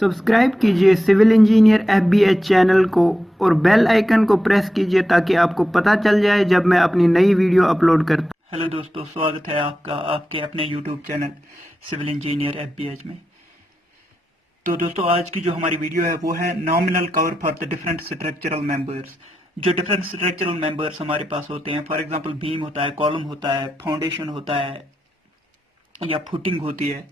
Subscribe कीजिए civil engineer एफबीएच channel को और बेल आइकन को प्रेस कीजिए ताकि आपको पता चल जाए जब मैं अपनी नई वीडियो अपलोड करता हूं। हेलो दोस्तों, स्वागत है आपका आपके अपने यूट्यूब चैनल सिविल इंजीनियर एफबीएच में। तो दोस्तों, आज की जो हमारी वीडियो है वो है nominal cover for the different structural members. जो डिफरेंट स्ट्रक्चरल मेंबर्स हमारे पास होते हैं, फॉर एग्जांपल बीम होता है, कॉलम होता है, फाउंडेशन होता है या फुटिंग होती है,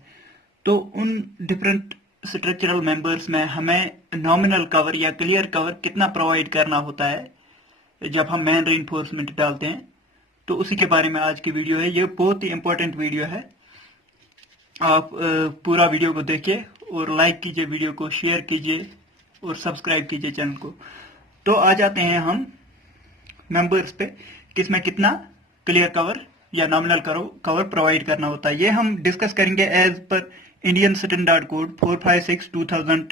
तो उन डिफरेंट स्ट्रक्चरल मेंबर्स में हमें नॉमिनल कवर या क्लियर कवर कितना प्रोवाइड करना होता है जब हम मेन रीइंफोर्समेंट डालते हैं। तो उसी के बारे में आज की वीडियो है। ये बहुत ही इंपॉर्टेंट वीडियो है। आप पूरा वीडियो को देखिए और लाइक कीजिए, वीडियो को शेयर कीजिए और सब्सक्राइब कीजिए चैनल को। तो आ जाते हैं हम मेंबर्स पे, किसमें कितना क्लियर कवर या नॉमिनल कवर प्रोवाइड करना होता है। ये हम डिस्कस करेंगे as per Indian standard code 456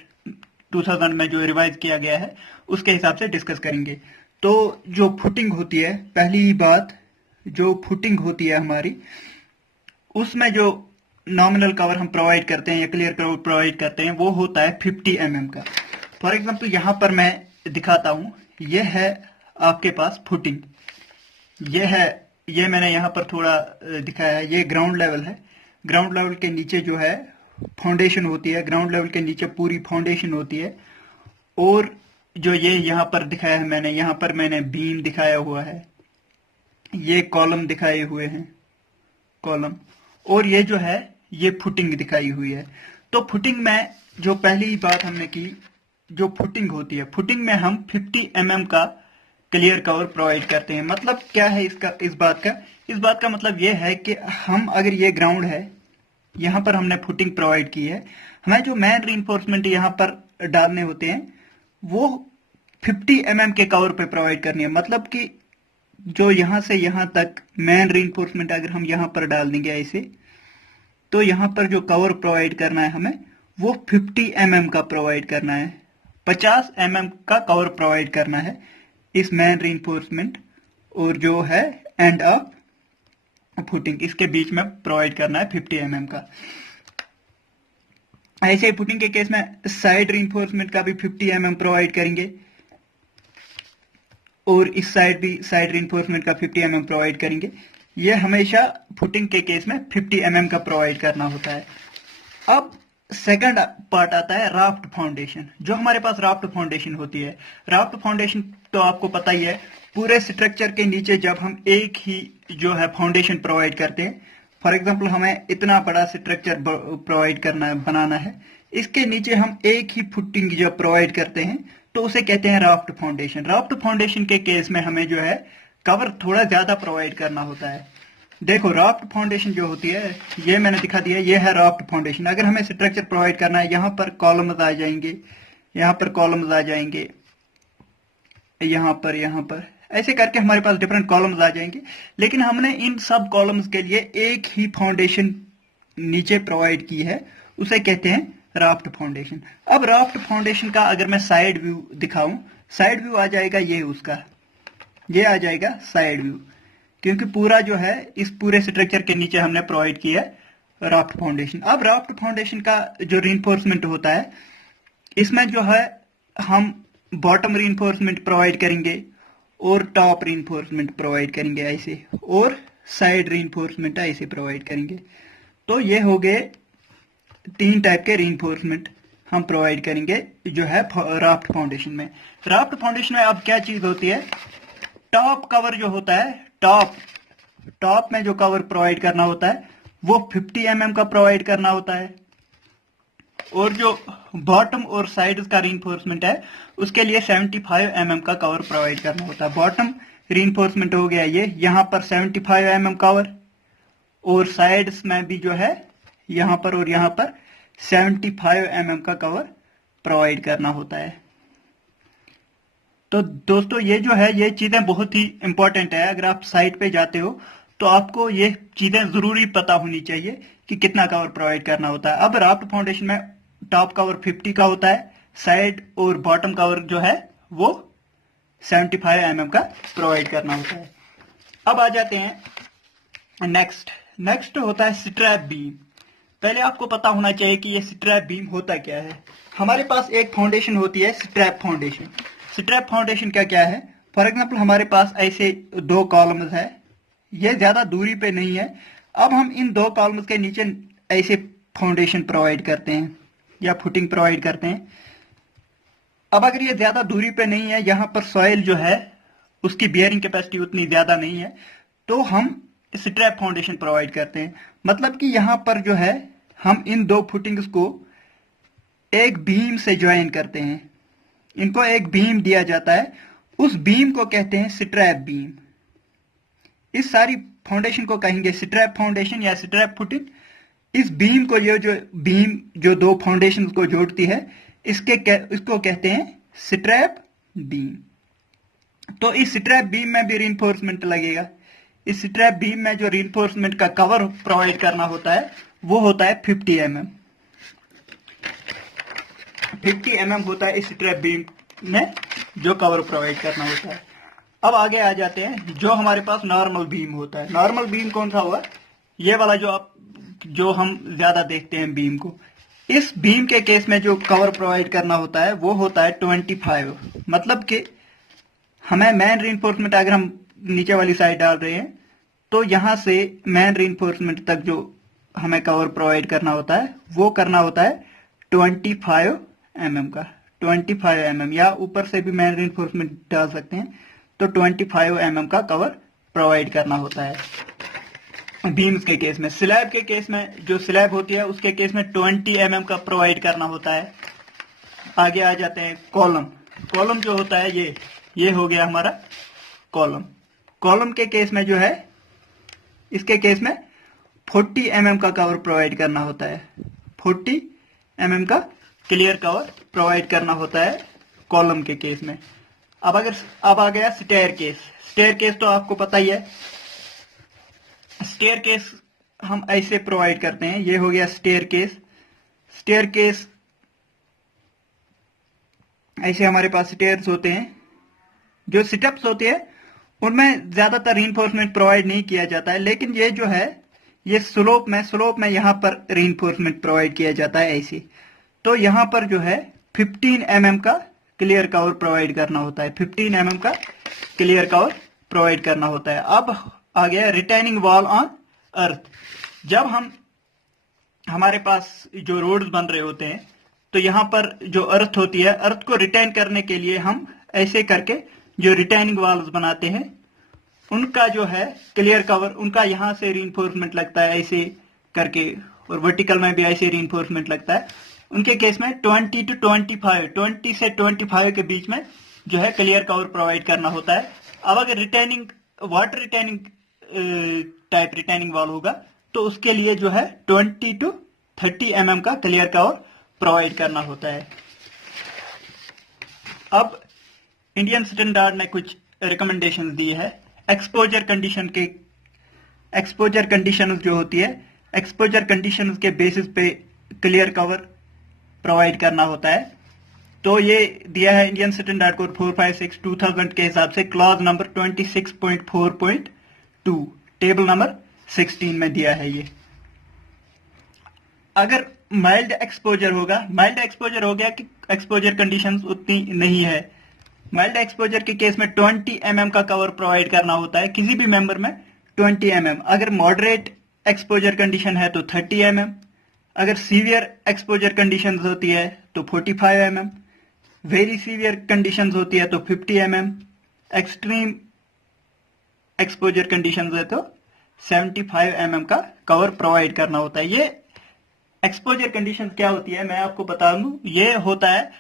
2000 में जो रिवाइज किया गया है उसके हिसाब से डिस्कस करेंगे। तो जो फुटिंग होती है, पहली बात, जो फुटिंग होती है हमारी, उसमें जो नॉमिनल कवर हम प्रोवाइड करते हैं या क्लियर कवर प्रोवाइड करते हैं वो होता है 50 mm का। फॉर एग्जांपल यहां पर मैं दिखाता हूं, यह है आपके पास फुटिंग, ये मैंने यहां पर थोड़ा दिखाया है। ये ग्राउंड लेवल है। ग्राउंड लेवल के नीचे जो है फाउंडेशन होती है, ग्राउंड लेवल के नीचे पूरी फाउंडेशन होती है। और जो ये यहां पर दिखाया है मैंने, यहां पर मैंने बीम दिखाया हुआ है, ये कॉलम दिखाए हुए हैं, कॉलम, और ये जो है ये फुटिंग दिखाई हुई है। तो फुटिंग में जो पहली बात हमने की, जो फुटिंग होती है, फुटिंग में हम 50 mm का क्लियर कवर प्रोवाइड करते हैं। मतलब क्या है इस बात का मतलब ये है कि हम, अगर ये ग्राउंड है, यहां पर हमने फुटिंग प्रोवाइड की है, हमें जो मेन रीइंफोर्समेंट यहां पर डालने होते हैं वो 50 mm के कवर पे प्रोवाइड करनी है। मतलब कि जो यहां से यहां तक मेन रीइंफोर्समेंट अगर हम यहां पर डाल देंगे ऐसे, तो यहां पर जो कवर प्रोवाइड करना है हमें वो 50 mm का प्रोवाइड करना है। 50 mm का कवर प्रोवाइड करना है इस मेन रीइंफोर्समेंट और जो है एंड ऑफ फुटिंग, इसके बीच में प्रोवाइड करना है 50 mm का। ऐसे ही फुटिंग के केस में साइड रीइंफोर्समेंट का भी 50 mm प्रोवाइड करेंगे और इस साइड भी साइड रीइंफोर्समेंट का 50 mm प्रोवाइड करेंगे। ये हमेशा फुटिंग के केस में 50 mm का प्रोवाइड करना होता है। अब सेकंड पार्ट आता है राफ्ट फाउंडेशन। जो हमारे पास राफ्ट फाउंडेशन होती है, राफ्ट फाउंडेशन तो आपको पता ही है, पूरे स्ट्रक्चर के नीचे जब हम एक ही जो है फाउंडेशन प्रोवाइड करते हैं, फॉर एग्जांपल हमें इतना बड़ा स्ट्रक्चर प्रोवाइड करना है, बनाना है, इसके नीचे हम एक ही फुटिंग जब प्रोवाइड करते हैं तो उसे कहते हैं राफ्ट फाउंडेशन। राफ्ट फाउंडेशन के केस में हमें जो है कवर थोड़ा ज्यादा प्रोवाइड करना होता है। देखो, राफ्ट फाउंडेशन जो होती है, ये मैंने दिखा दिया, ये है राफ्ट फाउंडेशन। अगर हमें स्ट्रक्चर प्रोवाइड करना है, यहाँ पर कॉलम्स आ जाएंगे, यहाँ पर कॉलम्स आ जाएंगे, यहाँ पर ऐसे करके हमारे पास डिफरेंट कॉलम्स आ जाएंगे। लेकिन हमने इन सब कॉलम्स के लिए एक ही फाउंडेशन नीचे प्रोवाइड की है, उसे कहते हैं राफ्ट फाउंडेशन। अब राफ्ट फाउंडेशन का अगर मैं साइड व्यू दिखाऊं, साइड व्यू आ जाएगा ये उसका, ये आ जाएगा साइड व्यू, क्योंकि पूरा जो है इस पूरे स्ट्रक्चर के नीचे हमने प्रोवाइड किया है राफ्ट फाउंडेशन। अब राफ्ट फाउंडेशन का जो रीइंफोर्समेंट होता है, इसमें जो है हम बॉटम रीइंफोर्समेंट प्रोवाइड करेंगे और टॉप रीइंफोर्समेंट प्रोवाइड करेंगे ऐसे, और साइड रीइंफोर्समेंट ऐसे प्रोवाइड करेंगे। तो ये हो गए 3 टाइप के रीइंफोर्समेंट हम प्रोवाइड करेंगे जो है राफ्ट फाउंडेशन में। राफ्ट फाउंडेशन में अब क्या चीज होती है, टॉप कवर जो होता है, टॉप में जो कवर प्रोवाइड करना होता है वो 50 mm का प्रोवाइड करना होता है, और जो बॉटम और साइड का रीइंफोर्समेंट है उसके लिए 75 mm का कवर प्रोवाइड करना होता है। बॉटम रीइंफोर्समेंट हो गया ये, यहां पर 75 mm कवर, और साइड्स में भी जो है यहां पर और यहां पर 75 mm का कवर प्रोवाइड करना होता है। तो दोस्तों, ये जो है ये चीजें बहुत ही इंपॉर्टेंट है। अगर आप साइट पे जाते हो तो आपको ये चीजें जरूरी पता होनी चाहिए कि कितना कवर प्रोवाइड करना होता है। अब राफ्ट फाउंडेशन में टॉप कवर 50 का होता है, साइड और बॉटम कवर जो है वो 75 mm का प्रोवाइड करना होता है। अब आ जाते हैं नेक्स्ट होता है स्ट्रैप बीम। पहले आपको पता होना चाहिए कि ये स्ट्रैप बीम होता क्या है। हमारे पास एक फाउंडेशन होती है स्ट्रैप फाउंडेशन। स्ट्रैप फाउंडेशन का क्या है? फॉर एग्जांपल हमारे पास ऐसे दो कॉलम्स है, ये ज्यादा दूरी पे नहीं है। अब हम इन दो कॉलम्स के नीचे ऐसे फाउंडेशन प्रोवाइड करते हैं या फुटिंग प्रोवाइड करते हैं। अब अगर ये ज्यादा दूरी पे नहीं है, यहाँ पर सॉइल जो है उसकी बियरिंग कैपेसिटी उतनी ज्यादा नहीं है, तो हम स्ट्रैप फाउंडेशन प्रोवाइड करते हैं। मतलब कि यहाँ पर जो है हम इन दो फुटिंग्स को एक बीम से ज्वाइन करते हैं, इनको एक बीम दिया जाता है, उस बीम को कहते हैं स्ट्रैप बीम। इस सारी फाउंडेशन को कहेंगे स्ट्रैप फाउंडेशन या स्ट्रैप फुटिंग। इस बीम को ये जो बीम जो दो फाउंडेशन को जोड़ती है, इसको कहते हैं स्ट्रैप बीम। तो इस स्ट्रैप बीम में भी रीइंफोर्समेंट लगेगा। इस स्ट्रैप बीम में जो रीइंफोर्समेंट का कवर प्रोवाइड करना होता है वो होता है 50 mm। 50 mm होता है इस स्ट्रैप बीम में जो कवर प्रोवाइड करना होता है। अब आगे आ जाते हैं जो हमारे पास नॉर्मल बीम होता है। नॉर्मल बीम कौन सा हुआ? ये वाला जो हम ज्यादा देखते हैं बीम को। इस बीम के केस में जो कवर प्रोवाइड करना होता है वो होता है 25। मतलब कि हमें मेन रीइंफोर्समेंट अगर हम नीचे वाली साइड डाल रहे हैं तो यहां से मेन रीइंफोर्समेंट तक जो हमें कवर प्रोवाइड करना होता है वो करना होता है 25 mm का। 25 mm या ऊपर से भी मेन रीइंफोर्समेंट डाल सकते हैं, तो 25 mm का कवर प्रोवाइड करना होता है बीम्स के केस में। स्लैब के केस में जो स्लैब होती है उसके केस में 20 mm का प्रोवाइड करना होता है। आगे आ जाते हैं कॉलम। कॉलम जो होता है ये हो गया हमारा कॉलम। कॉलम के केस में जो है, इसके केस में 40 mm का कवर प्रोवाइड करना होता है। 40 mm का क्लियर कवर प्रोवाइड करना होता है कॉलम के केस में। अब आ गया स्टेयर केस। स्टेयर केस तो आपको पता ही है। स्टेयर केस हम ऐसे प्रोवाइड करते हैं, ये हो गया स्टेयर केस। स्टेयर केस ऐसे हमारे पास स्टेयर्स होते हैं। जो सिटअप्स होते हैं उनमें ज्यादातर रीइंफोर्समेंट प्रोवाइड नहीं किया जाता है, लेकिन ये जो है ये स्लोप में यहां पर रीइंफोर्समेंट प्रोवाइड किया जाता है ऐसे। तो यहां पर जो है 15 mm का क्लियर कवर प्रोवाइड करना होता है। 15 mm का क्लियर कवर प्रोवाइड करना होता है। अब आ गया रिटेनिंग वॉल ऑन अर्थ। जब हमारे पास जो रोड्स बन रहे होते हैं तो यहां पर जो अर्थ होती है, अर्थ को रिटेन करने के लिए हम ऐसे करके जो रिटेनिंग वॉल्स बनाते हैं उनका जो है क्लियर कवर, उनका यहां से रीइंफोर्समेंट लगता है ऐसे करके, और वर्टिकल में भी ऐसे रीइंफोर्समेंट लगता है। उनके केस में 20 to 25, 20 से 25 के बीच में जो है क्लियर कवर प्रोवाइड करना होता है। अब अगर water retaining type retaining wall होगा तो उसके लिए जो है 20 to 30 mm का क्लियर कवर प्रोवाइड करना होता है। अब इंडियन स्टैंडर्ड ने कुछ रिकमेंडेशंस दी है। एक्सपोजर कंडीशन जो होती है, एक्सपोजर कंडीशन के बेसिस पे क्लियर कवर प्रोवाइड करना होता है। तो ये दिया है इंडियन स्टैंडर्ड कोड 456 2000 के हिसाब से, क्लॉज नंबर 26.4.2 टेबल नंबर 16 में दिया है ये। अगर माइल्ड एक्सपोजर हो गया कि एक्सपोजर कंडीशंस उतनी नहीं है। माइल्ड एक्सपोजर के केस में 20 mm का कवर प्रोवाइड करना होता है किसी भी मेंबर में 20 mm। अगर मॉडरेट एक्सपोजर कंडीशन है तो 30 mm। अगर सीवियर एक्सपोजर कंडीशंस होती है तो 45 mm। वेरी सीवियर कंडीशंस होती है तो 50 mm। एक्सट्रीम एक्सपोजर कंडीशंस है तो 75 mm का कवर प्रोवाइड करना होता है। ये एक्सपोजर कंडीशन क्या होती है मैं आपको बता दूं। ये होता है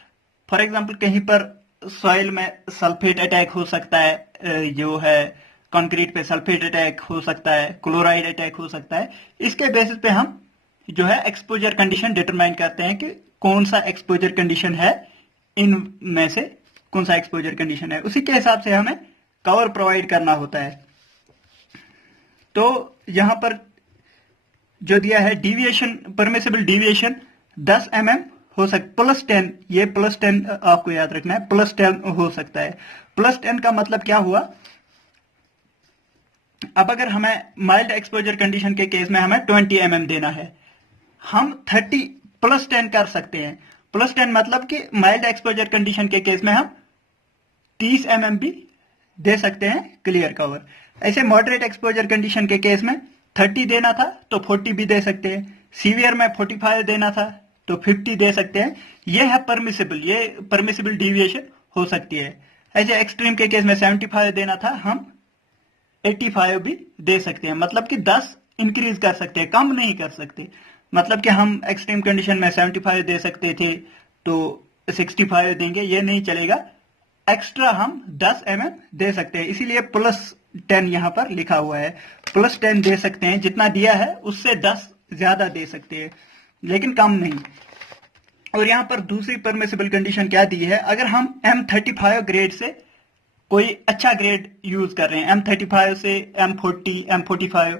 फॉर एग्जांपल कहीं पर सॉइल में सल्फेट अटैक हो सकता है, जो है कंक्रीट पे सल्फेट अटैक हो सकता है, क्लोराइड अटैक हो सकता है। इसके बेसिस पे हम जो है एक्सपोजर कंडीशन डिटरमाइन करते हैं कि कौन सा एक्सपोजर कंडीशन है, इन में से कौन सा एक्सपोजर कंडीशन है, उसी के हिसाब से हमें कवर प्रोवाइड करना होता है। तो यहां पर जो दिया है डिविएशन, परमिसिबल डिविएशन 10 mm हो सकता, +10, ये +10 आपको याद रखना है, +10 हो सकता है। +10 का मतलब क्या हुआ? अब अगर हमें माइल्ड एक्सपोजर कंडीशन के केस में हमें 20 mm देना है, हम 30 प्लस 10 कर सकते हैं। प्लस 10 मतलब कि माइल्ड एक्सपोजर कंडीशन के केस में हम 30 mm भी दे सकते हैं क्लियर कवर। ऐसे मॉडरेट एक्सपोजर कंडीशन के केस में 30 देना था तो 40 भी दे सकते हैं। सीवियर में 45 देना था तो 50 दे सकते हैं। ये है परमिसिबल, ये परमिसिबल डिविएशन हो सकती है। ऐसे एक्सट्रीम के केस में 75 देना था, हम 85 भी दे सकते हैं। मतलब कि 10 इंक्रीज कर सकते हैं, कम नहीं कर सकते। मतलब कि हम एक्सट्रीम कंडीशन में 75 दे सकते थे तो 65 देंगे, ये नहीं चलेगा। एक्स्ट्रा हम 10 mm दे सकते हैं, इसीलिए प्लस 10 यहां पर लिखा हुआ है। प्लस 10 दे सकते हैं, जितना दिया है उससे 10 ज्यादा दे सकते हैं, लेकिन कम नहीं। और यहां पर दूसरी परमिसिबल कंडीशन क्या दी है, अगर हम M35 ग्रेड से कोई अच्छा ग्रेड यूज कर रहे हैं, M35 से M40, M45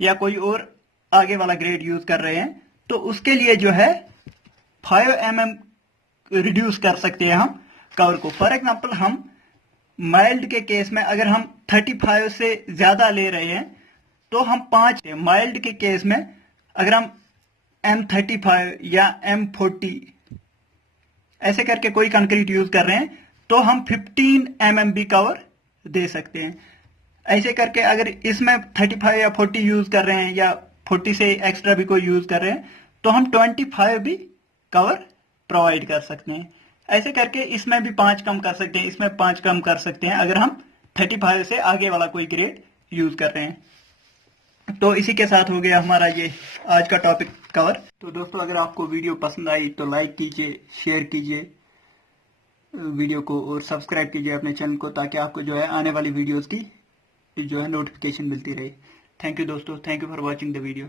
या कोई और आगे वाला ग्रेड यूज कर रहे हैं, तो उसके लिए जो है 5 mm रिड्यूस कर सकते हैं हम कवर को। फॉर एग्जांपल हम माइल्ड के केस में अगर हम 35 से ज्यादा ले रहे हैं तो हम 5, माइल्ड के केस में अगर हम M35 या M40 ऐसे करके कोई कंक्रीट यूज कर रहे हैं तो हम 15 mm भी कवर दे सकते हैं। ऐसे करके अगर इसमें 35 या 40 यूज कर रहे हैं या 40 से एक्स्ट्रा भी कोई यूज कर रहे हैं तो हम 25 भी कवर प्रोवाइड कर सकते हैं। ऐसे करके इसमें भी 5 कम कर सकते हैं, इसमें 5 कम कर सकते हैं अगर हम 35 से आगे वाला कोई ग्रेड यूज कर रहे हैं। तो इसी के साथ हो गया हमारा ये आज का टॉपिक कवर। तो दोस्तों अगर आपको वीडियो पसंद आई तो लाइक कीजिए, शेयर कीजिए वीडियो को और सब्सक्राइब कीजिए अपने चैनल को, ताकि आपको जो है आने वाली वीडियोस की जो है नोटिफिकेशन मिलती रहे। थैंक यू दोस्तों, thank you for watching the video.